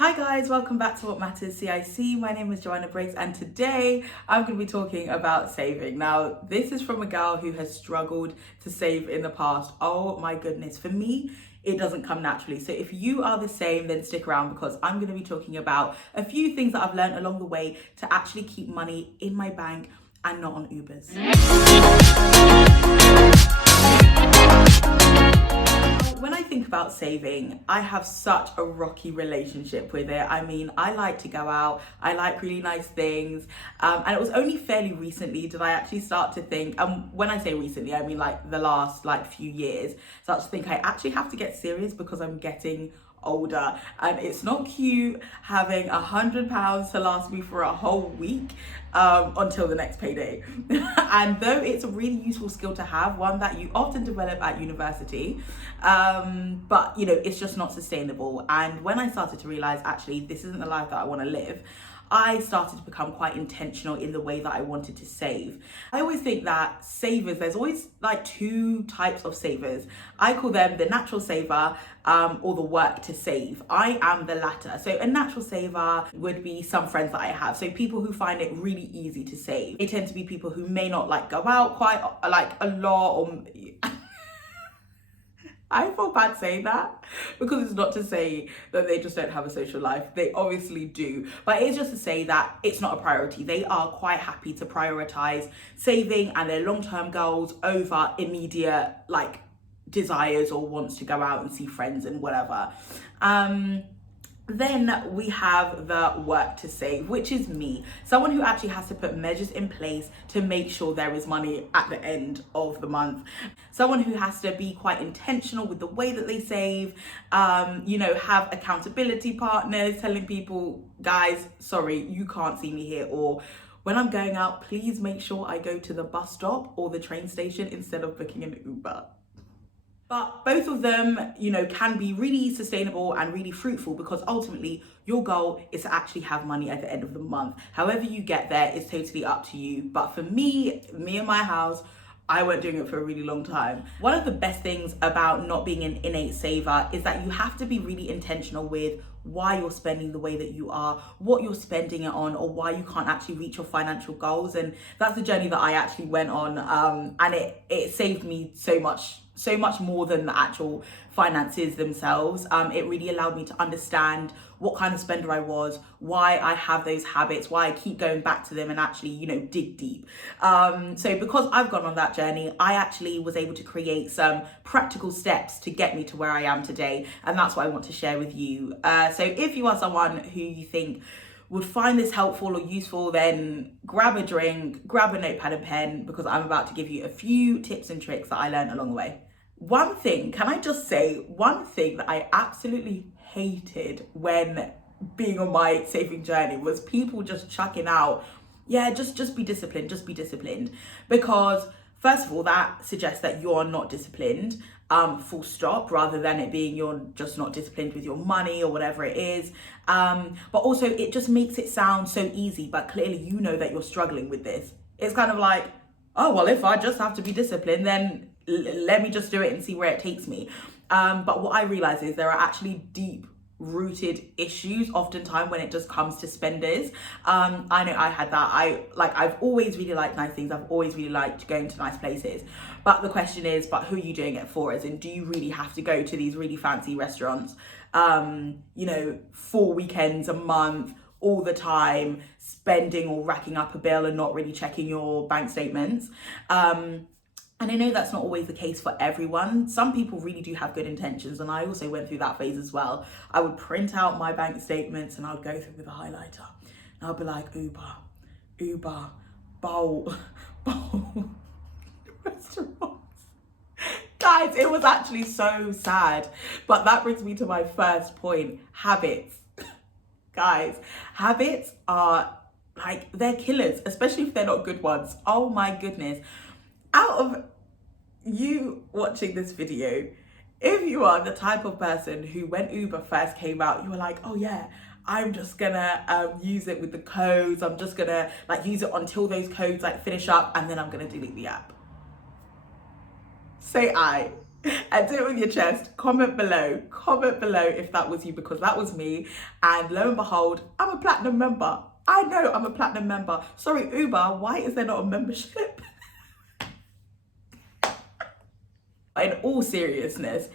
Hi guys, welcome back to What Matters CIC. My name is Joanna Briggs and today I'm going to be talking about saving. Now, this is from a girl who has struggled to save in the past. Oh my goodness, for me, it doesn't come naturally. So if you are the same, then stick around because I'm going to be talking about a few things that I've learned along the way to actually keep money in my bank and not on Ubers. When I think about saving, I have such a rocky relationship with it. I mean, I like to go out, I like really nice things, and it was only fairly recently did I actually start to think, and when I say recently, I mean like the last few years, start to think I actually have to get serious because I'm getting older and it's not cute having £100 to last me for a whole week until the next payday. And though it's a really useful skill to have, one that you often develop at university, but you know, it's just not sustainable. And when I started to realize actually this isn't the life that I want to live, I started to become quite intentional in the way that I wanted to save. I always think that savers, there's always like two types of savers. I call them the natural saver or the work to save. I am the latter. So a natural saver would be some friends that I have. So people who find it really easy to save. They tend to be people who may not like go out quite like a lot or I feel bad saying that because it's not to say that they just don't have a social life. They obviously do, but it's just to say that it's not a priority. They are quite happy to prioritize saving and their long-term goals over immediate like desires or wants to go out and see friends and whatever. Then we have the work to save, which is me, someone who actually has to put measures in place to make sure there is money at the end of the month. Someone who has to be quite intentional with the way that they save, have accountability partners telling people, guys, sorry, you can't see me here, or when I'm going out, please make sure I go to the bus stop or the train station instead of booking an Uber. But both of them, can be really sustainable and really fruitful because ultimately your goal is to actually have money at the end of the month. However you get there is totally up to you. But for me and my house, I weren't doing it for a really long time. One of the best things about not being an innate saver is that you have to be really intentional with why you're spending the way that you are, what you're spending it on, or why you can't actually reach your financial goals. And that's the journey that I actually went on, and it saved me so much more than the actual finances themselves. It really allowed me to understand what kind of spender I was, why I have those habits, why I keep going back to them and actually, dig deep. So because I've gone on that journey, I actually was able to create some practical steps to get me to where I am today. And that's what I want to share with you. So if you are someone who you think would find this helpful or useful, then grab a drink, grab a notepad and pen, because I'm about to give you a few tips and tricks that I learned along the way. One thing that I absolutely hated when being on my saving journey was people just chucking out, just be disciplined. Because first of all, that suggests that you're not disciplined, full stop, rather than it being you're just not disciplined with your money or whatever it is. But also it just makes it sound so easy, but clearly you know that you're struggling with this. It's kind of like, oh, well, if I just have to be disciplined, then let me just do it and see where it takes me. But what I realize is there are actually deep rooted issues oftentimes when it just comes to spenders. I know I had that. I've always really liked nice things. I've always really liked going to nice places. But the question is, but who are you doing it for? As in, do you really have to go to these really fancy restaurants, 4 weekends a month, all the time, spending or racking up a bill and not really checking your bank statements? And I know that's not always the case for everyone. Some people really do have good intentions, and I also went through that phase as well. I would print out my bank statements and I would go through with a highlighter. And I'd be like, Uber, bowl, restaurants. Guys, it was actually so sad. But that brings me to my first point, habits. Guys, habits are they're killers, especially if they're not good ones. Oh my goodness. Out of you watching this video, if you are the type of person who when Uber first came out, you were like, oh yeah, I'm just gonna use it with the codes, I'm just gonna use it until those codes finish up and then I'm gonna delete the app. Say I. And do it with your chest. Comment below. Comment below if that was you, because that was me. And lo and behold, I'm a platinum member. I know I'm a platinum member. Sorry, Uber, why is there not a membership? In all seriousness,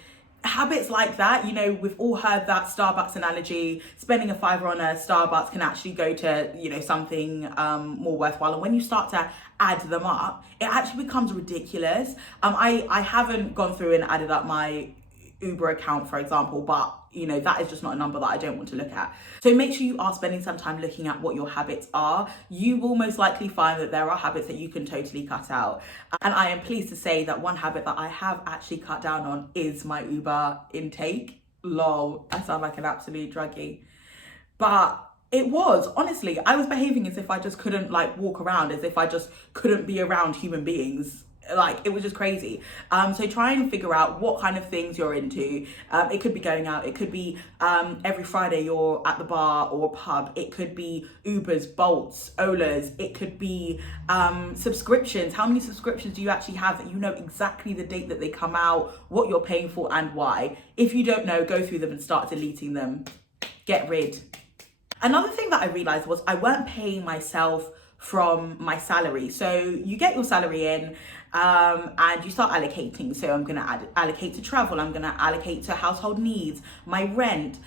habits like that, you know, we've all heard that Starbucks analogy. Spending a fiver on a Starbucks can actually go to, you know, something more worthwhile. And when you start to add them up, it actually becomes ridiculous. I haven't gone through and added up my Uber account, for example, but you know, that is just not a number that I don't want to look at. So make sure you are spending some time looking at what your habits are. You will most likely find that there are habits that you can totally cut out. And I am pleased to say that one habit that I have actually cut down on is my Uber intake. Lol, I sound like an absolute druggie. But it was, honestly, I was behaving as if I just couldn't like walk around, as if I just couldn't be around human beings. Like, it was just crazy. So try and figure out what kind of things you're into. It could be going out. It could be every Friday you're at the bar or a pub. It could be Ubers, Bolts, Olas. It could be subscriptions. How many subscriptions do you actually have that you know exactly the date that they come out, what you're paying for and why? If you don't know, go through them and start deleting them. Get rid. Another thing that I realized was I weren't paying myself from my salary. So you get your salary in and you start allocating. So I'm going to allocate to travel. I'm going to allocate to household needs, my rent,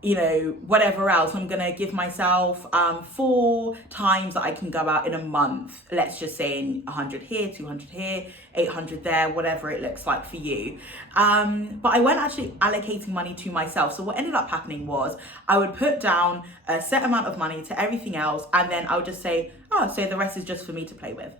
you know, whatever else. I'm going to give myself 4 times that I can go out in a month. Let's just say 100 here, 200 here, 800 there, whatever it looks like for you. But I weren't actually allocating money to myself. So what ended up happening was I would put down a set amount of money to everything else. And then I would just say, oh, so the rest is just for me to play with.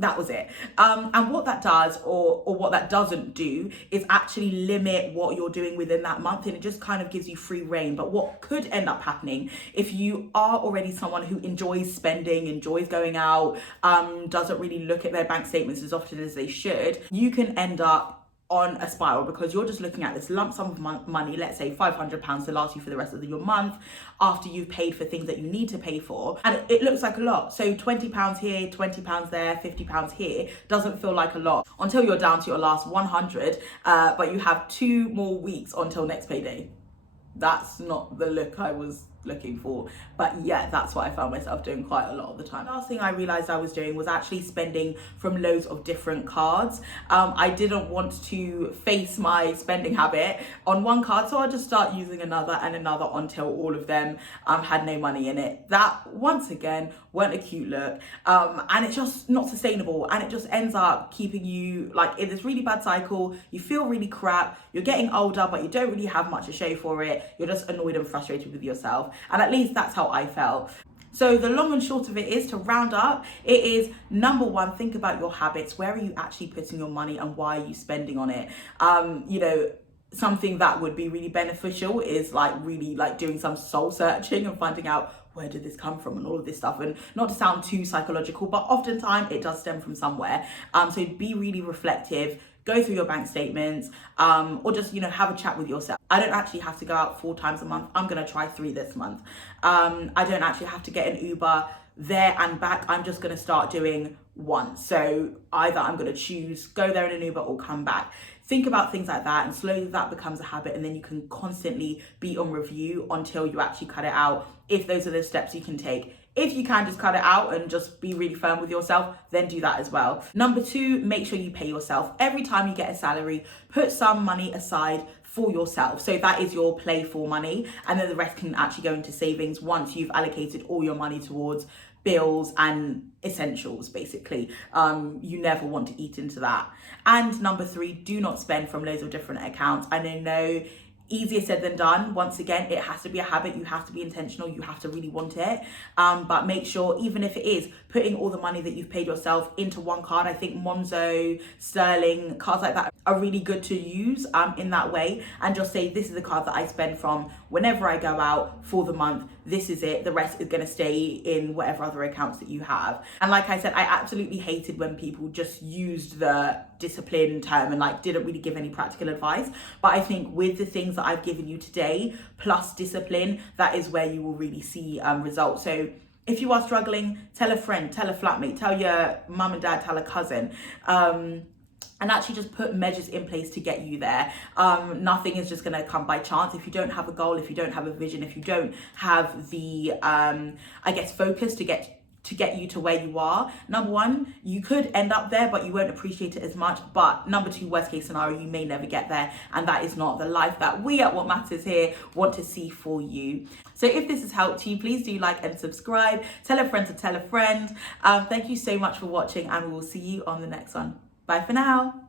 That was it. And what that does or what that doesn't do is actually limit what you're doing within that month, and it just kind of gives you free reign. But what could end up happening if you are already someone who enjoys spending, enjoys going out, doesn't really look at their bank statements as often as they should, you can end up on a spiral because you're just looking at this lump sum of money, let's say £500 to last you for the rest of your month after you've paid for things that you need to pay for, and it looks like a lot. So £20 here, £20 there, £50 here doesn't feel like a lot until you're down to your last 100, but you have 2 more weeks until next payday. That's not the look I was looking for, but yeah, that's what I found myself doing quite a lot of the time. Last thing I realized I was doing was actually spending from loads of different cards. I didn't want to face my spending habit on one card, so I just start using another and another until all of them had no money in it. That once again weren't a cute look, and it's just not sustainable, and it just ends up keeping you like in this really bad cycle. You feel really crap, you're getting older, but you don't really have much to show for it. You're just annoyed and frustrated with yourself. And at least that's how I felt. So the long and short of it is, to round up, it is number 1, think about your habits. Where are you actually putting your money and why are you spending on it? You know, something that would be really beneficial is like really like doing some soul searching and finding out where did this come from and all of this stuff. And not to sound too psychological, but oftentimes it does stem from somewhere. So be really reflective. Go through your bank statements, or just, you know, have a chat with yourself. I don't actually have to go out 4 times a month. I'm going to try 3 this month. I don't actually have to get an Uber there and back. I'm just going to start doing 1. So either I'm going to choose go there in an Uber or come back. Think about things like that, and slowly that becomes a habit, and then you can constantly be on review until you actually cut it out, if those are the steps you can take. If you can just cut it out and just be really firm with yourself, then do that as well. Number 2, make sure you pay yourself. Every time you get a salary, put some money aside for yourself. So that is your play for money, and then the rest can actually go into savings once you've allocated all your money towards bills and essentials, basically. You never want to eat into that. And number 3, do not spend from loads of different accounts. I know easier said than done. Once again, it has to be a habit. You have to be intentional. You have to really want it. But make sure, even if it is putting all the money that you've paid yourself into one card, I think Monzo, Sterling, cards like that are really good to use in that way. And just say, this is the card that I spend from whenever I go out for the month. This is it. The rest is going to stay in whatever other accounts that you have. And like I said, I absolutely hated when people just used the discipline term and like didn't really give any practical advice. But I think with the things that I've given you today, plus discipline, that is where you will really see results. So If you are struggling, tell a friend, tell a flatmate, tell your mum and dad, tell a cousin. And actually just put measures in place to get you there. Nothing is just gonna come by chance. If you don't have a goal, if you don't have a vision, if you don't have the, focus to get you to where you are, number one, you could end up there, but you won't appreciate it as much. But number two, worst case scenario, you may never get there. And that is not the life that we at What Matters Here want to see for you. So if this has helped you, please do like and subscribe. Tell a friend to tell a friend. Thank you so much for watching, and we will see you on the next one. Bye for now.